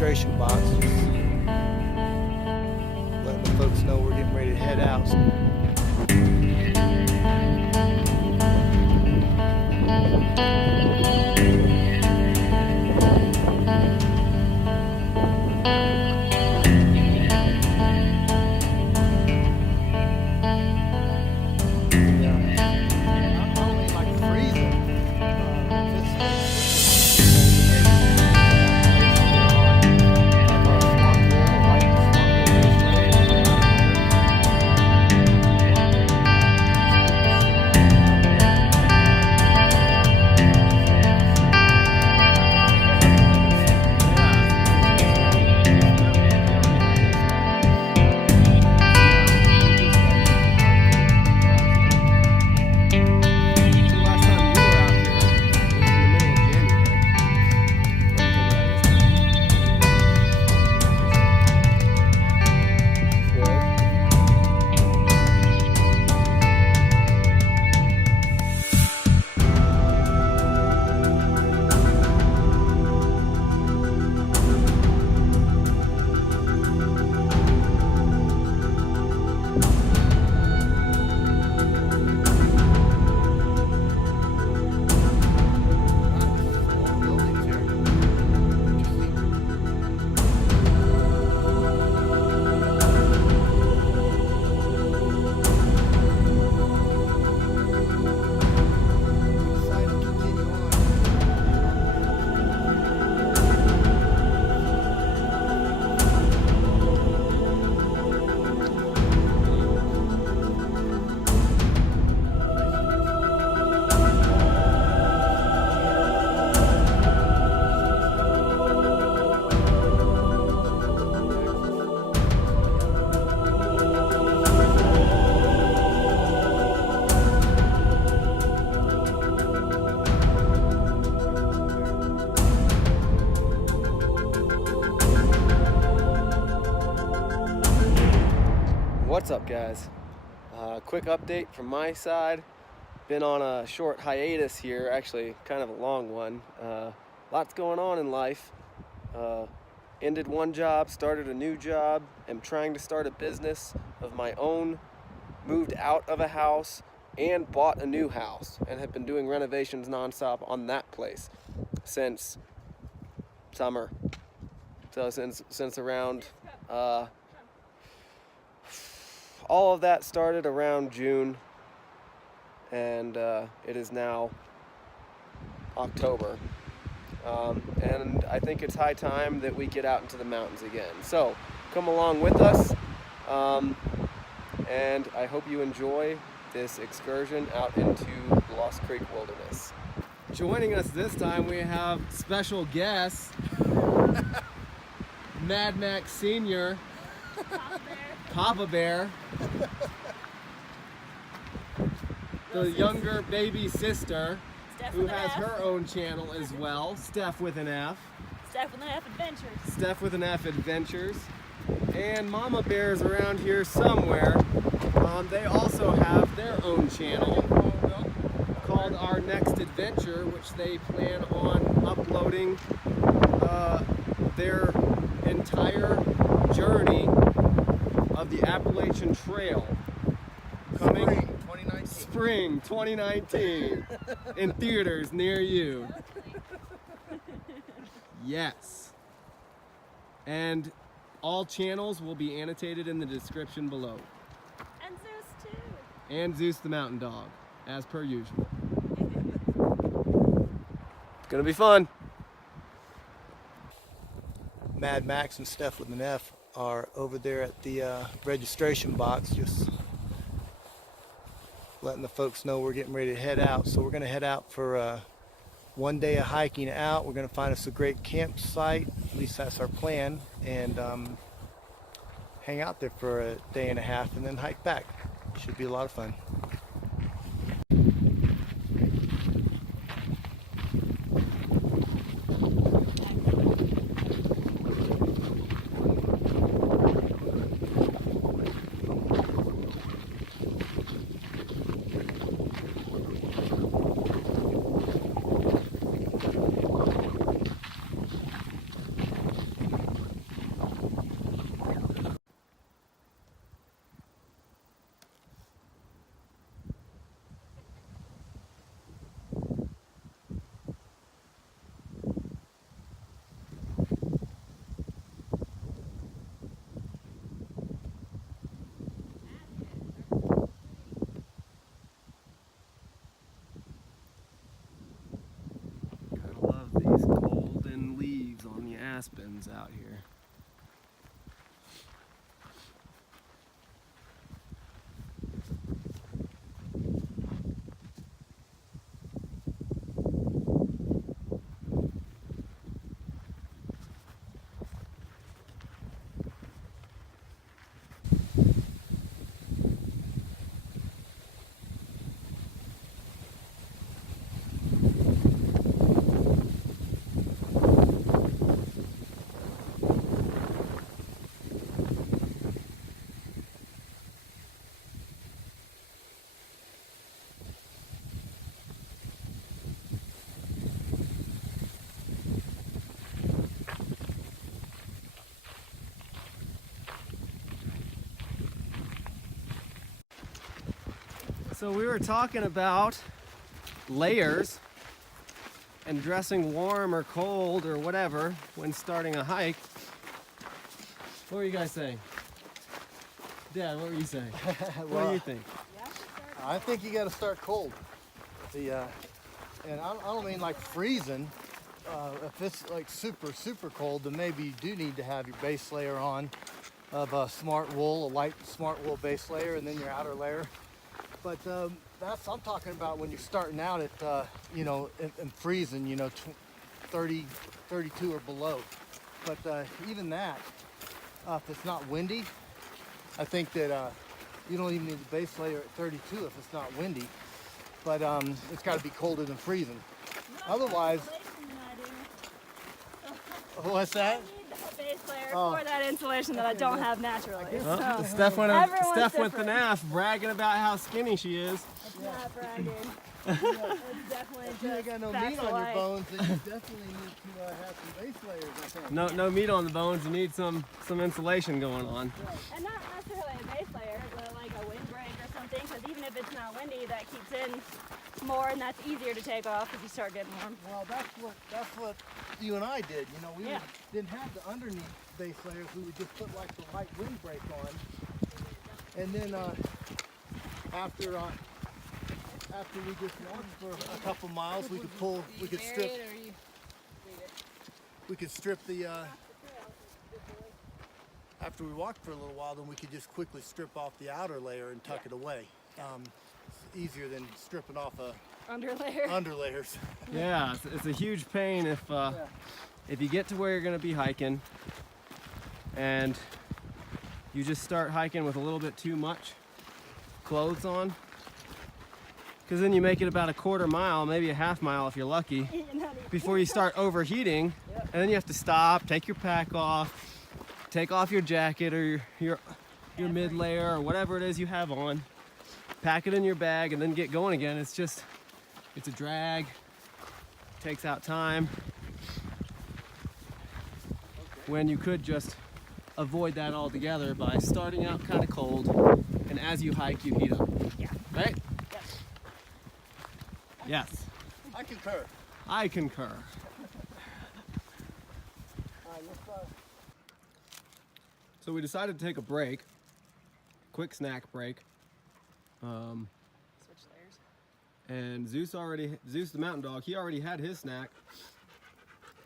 registration box. Just letting the folks know we're getting ready to head out. What's up, guys? Quick update from my side. Been on a short hiatus here, actually kind of a long one. Lots going on in life. Ended one job, started a new job, am trying to start a business of my own, moved out of a house and bought a new house, and have been doing renovations nonstop on that place since summer. So since around all of that started around June, and it is now October. And I think it's high time that we get out into the mountains again. So come along with us, and I hope you enjoy this excursion out into the Lost Creek Wilderness. Joining us this time we have special guest, Mad Max Senior, Papa Bear, the younger baby sister, Stef who with an has F. her own channel as well, Stef with an F. Stef with an F Adventures. Stef with an F Adventures. And Mama Bear's around here somewhere. They also have their own channel called Our Next Adventure, which they plan on uploading their entire journey of the Appalachian Trail coming Spring 2019 in theaters near you. Yes. And all channels will be annotated in the description below. And Zeus too. And Zeus the Mountain Dog, as per usual. It's gonna be fun. Mad Max and Stef with an F are over there at the registration box, just letting the folks know we're getting ready to head out. So we're going to head out for one day of hiking out. We're going to find us a great campsite, at least that's our plan, and hang out there for a day and a half and then hike back. Should be a lot of fun. aspens out here. So we were talking about layers and dressing warm or cold or whatever when starting a hike. What were you guys saying? Dad, what were you saying? What do you think? I think you got to start cold. And I don't mean like freezing. If it's like super cold, then maybe you do need to have your base layer on of smart wool, a light smart wool base layer, and then your outer layer. But I'm talking about when you're starting out at, in freezing, 30, 32 or below. But even that, if it's not windy, I think that you don't even need the base layer at 32 if it's not windy. But it's got to be colder than freezing. Otherwise, what's that? Base layer for that insulation that I don't have naturally. Well, So Steph went everyone's the NAF bragging about how skinny she is. it's not bragging. It's definitely If you ain't just got no facts meat of on your life. bones, then you definitely need to have some base layers, I think. No meat on the bones. You need some insulation going on. And not necessarily a base layer, but like a windbreak or something, because even if it's not windy, that keeps in more, and that's easier to take off if you start getting warm. Well, that's what you and I did. We Yeah. didn't have the underneath base layers. We would just put like the light windbreak on, and then after we just walked for a couple miles, we could strip the. After we walked for a little while, then we could just quickly strip off the outer layer and tuck it away. It's easier than stripping off Underlayer. underlayers. Yeah, it's a huge pain if you get to where you're going to be hiking and you just start hiking with a little bit too much clothes on, because then you make it about a quarter mile, maybe a half mile if you're lucky, before you start overheating, and then you have to stop, take your pack off, take off your jacket or your mid layer or whatever it is you have on, pack it in your bag, and then get going again. It's a drag, takes out time, when you could just avoid that altogether by starting out kind of cold, and as you hike you heat up. Yeah. Right? Yes. Yes. I concur. I concur. All right, let's So we decided to take a break, quick snack break. Switch layers. And Zeus the mountain dog, he already had his snack.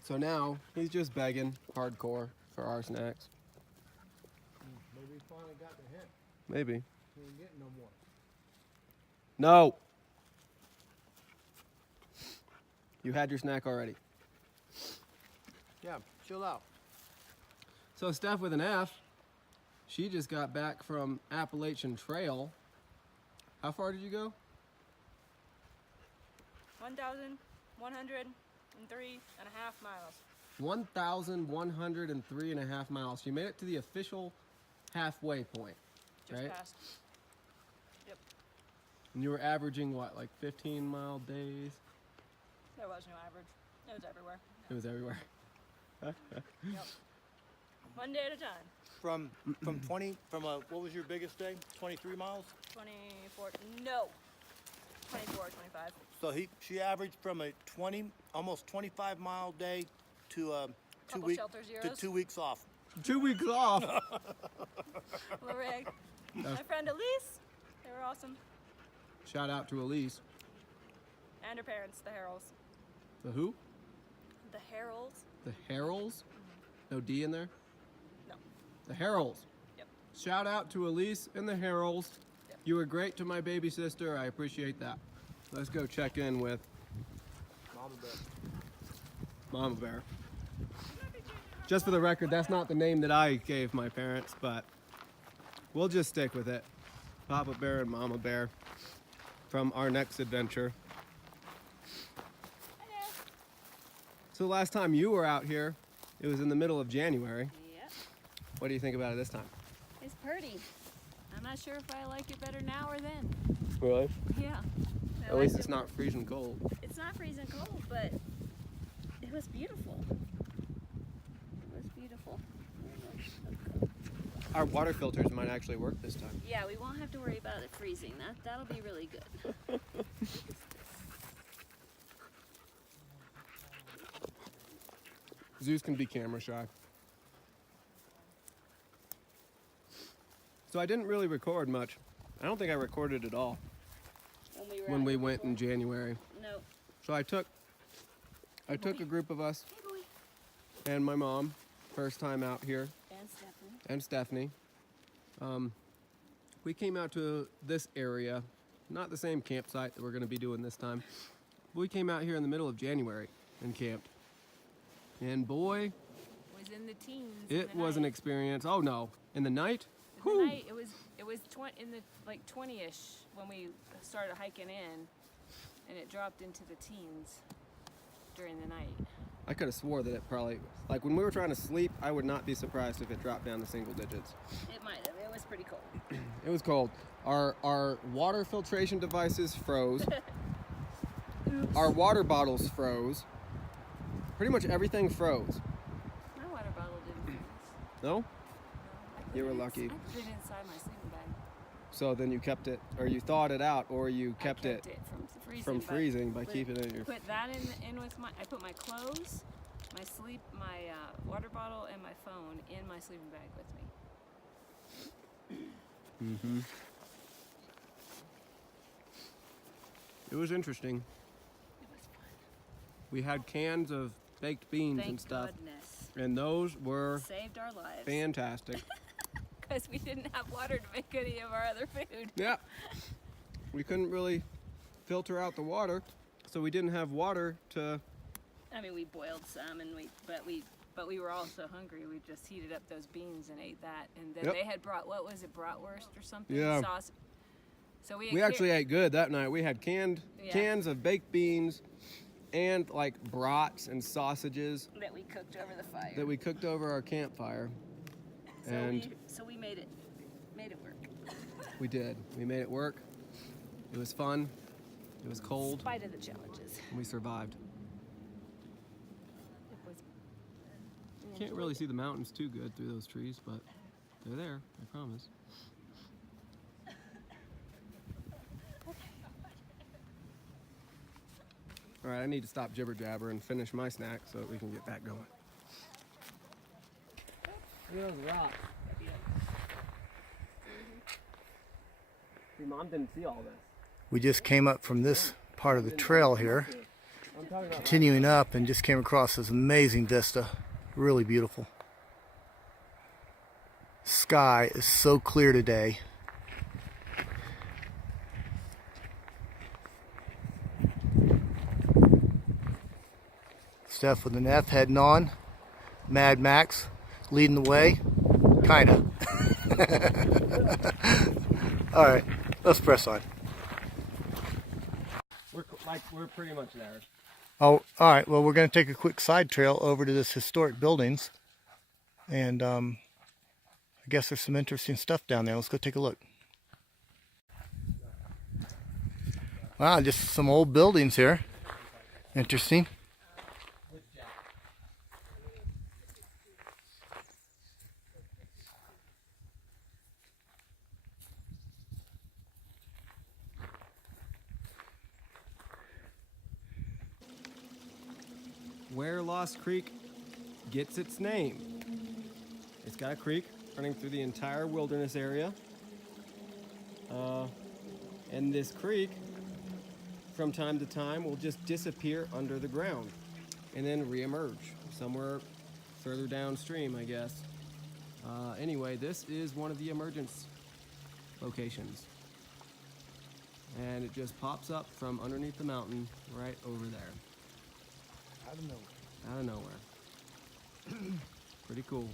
So now he's just begging hardcore for our snacks. maybe we finally got the hint. Maybe. We ain't getting no more. No. You had your snack already. Yeah, chill out. So Steph with an F, she just got back from Appalachian Trail. How far did you go? 1,103.5 miles. 1,103.5 miles. She made it to the official halfway point, Just right? passed. Yep. And you were averaging what, like 15-mile days? There was no average. It was everywhere. It was everywhere. Yep. One day at a time. From what was your biggest day? 23 miles. 24. No. 24, 25. So she averaged from a almost 25 mile day to Couple shelter zeros. 2 weeks off. 2 weeks off. Little rig. My friend Elise. They were awesome. Shout out to Elise. And her parents, the Heralds. The who? The Heralds. The Heralds? No D in there? No. The Harrells. Yep. Shout out to Elise and the Harrells. Yep. You were great to my baby sister. I appreciate that. Let's go check in with Mama bear. Mama Bear. Just for the record, that's not the name that I gave my parents, but we'll just stick with it. Papa Bear and Mama Bear from our next adventure. Hello. So last time you were out here, it was in the middle of January. Yep. What do you think about it this time? It's pretty. I'm not sure if I like it better now or then. Really? Yeah. At least it's not freezing cold. It's not freezing cold, but it was beautiful. It was beautiful. Our water filters might actually work this time. Yeah, we won't have to worry about it freezing. That'll be really good. Zoos can be camera shy. So I didn't really record much. I don't think I recorded at all when we went in January. No. So I took a group of us Hey, boy. and my mom, first time out here, And Stephanie. and Stephanie. We came out to this area, not the same campsite that we're going to be doing this time. We came out here in the middle of January and camped. And boy, Was in the teens. it was an experience. Oh no, in the night? In the Whew. night, it was in the like 20ish when we started hiking in, and it dropped into the teens during the night. I could have swore that it probably, like when we were trying to sleep, I would not be surprised if it dropped down to single digits. It might have. It was pretty cold. It was cold. Our water filtration devices froze. Oops. Our water bottles froze. Pretty much everything froze. My water bottle didn't freeze. No? No, I put You were it lucky. I put it inside my sleeping bag. So then you kept it, or you thawed it out, or you kept I it kept it from freezing. from freezing by put keeping it in your... Put that in with my. I put my clothes, my water bottle, and my phone in my sleeping bag with me. Mm-hmm. It was interesting. It was fun. We had cans of baked beans Thank and stuff, goodness. and those were Saved our lives. fantastic. Because we didn't have water to make any of our other food. Yeah. We couldn't really filter out the water, so we didn't have water to... I mean, we boiled some, and but we were all so hungry. We just heated up those beans and ate that. And then Yep. they had brought, what was it, bratwurst or something? Yeah. Sauce. So We actually ate good that night. We had Yeah. cans of baked beans and like brats and sausages that we cooked over the fire. that we cooked over our campfire. So we made it work. We did. We made it work. It was fun. It was In cold. spite of the challenges. And we survived. It was. Can't really see the mountains too good through those trees, but they're there, I promise. All right, I need to stop jibber jabber and finish my snack so that we can get back going. Look at those rocks. See, Mom didn't see all this. We just came up from this part of the trail here, continuing up, and just came across this amazing vista. Really beautiful. Sky is so clear today. Stef with an F heading on. Mad Max leading the way. Kinda. Alright, let's press on. We're pretty much there. Oh, alright, well we're going to take a quick side trail over to this historic buildings. And I guess there's some interesting stuff down there. Let's go take a look. Wow, just some old buildings here. Interesting. Where Lost Creek gets its name. It's got a creek running through the entire wilderness area. And this creek, from time to time, will just disappear under the ground and then reemerge somewhere further downstream, I guess. Anyway, this is one of the emergence locations. And it just pops up from underneath the mountain right over there. Out of nowhere. Out of nowhere. Pretty cool.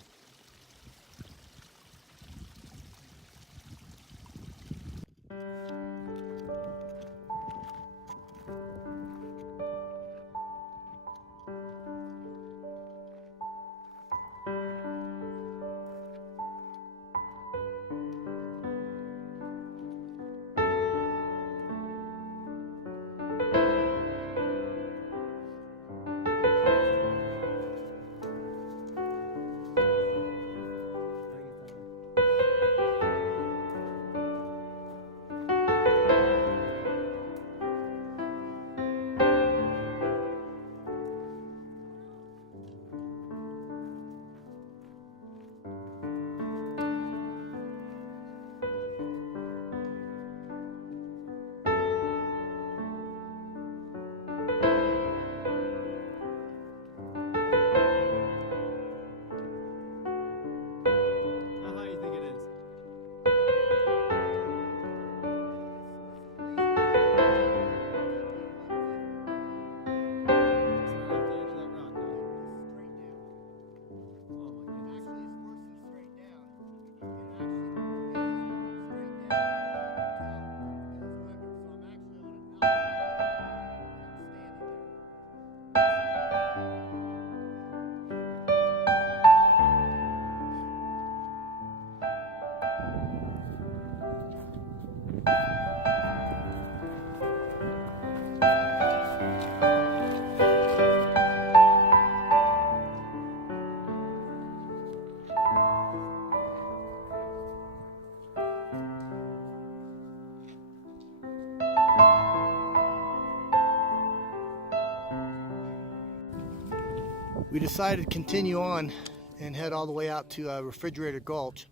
We decided to continue on and head all the way out to Refrigerator Gulch.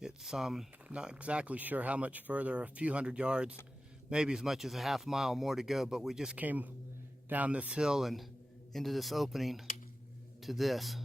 It's not exactly sure how much further, a few hundred yards, maybe as much as a half mile more to go, but we just came down this hill and into this opening to this.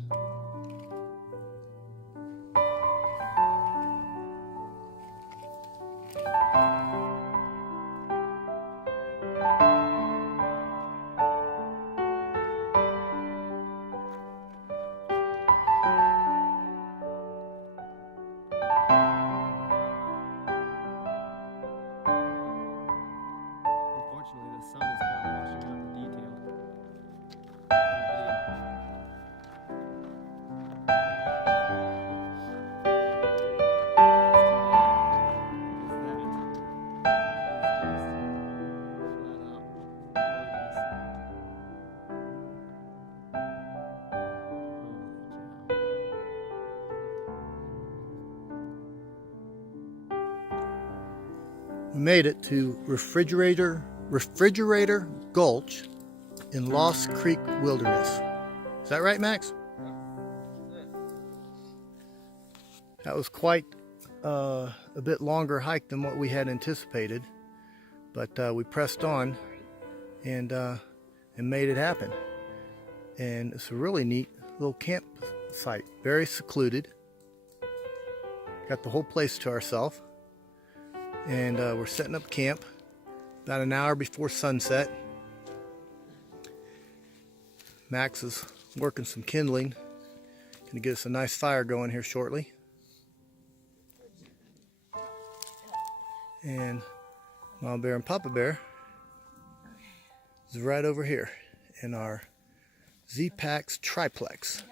Unfortunately, the sun is kind of washing out the detail. We made it to Refrigerator Gulch in Lost Creek Wilderness. Is that right, Max? That was quite a bit longer hike than what we had anticipated, but we pressed on and made it happen. And it's a really neat little campsite, very secluded. Got the whole place to ourselves. And we're setting up camp about an hour before sunset. Max is working some kindling. Gonna get us a nice fire going here shortly. And Mama Bear and Papa Bear is right over here in our Z-Pax triplex.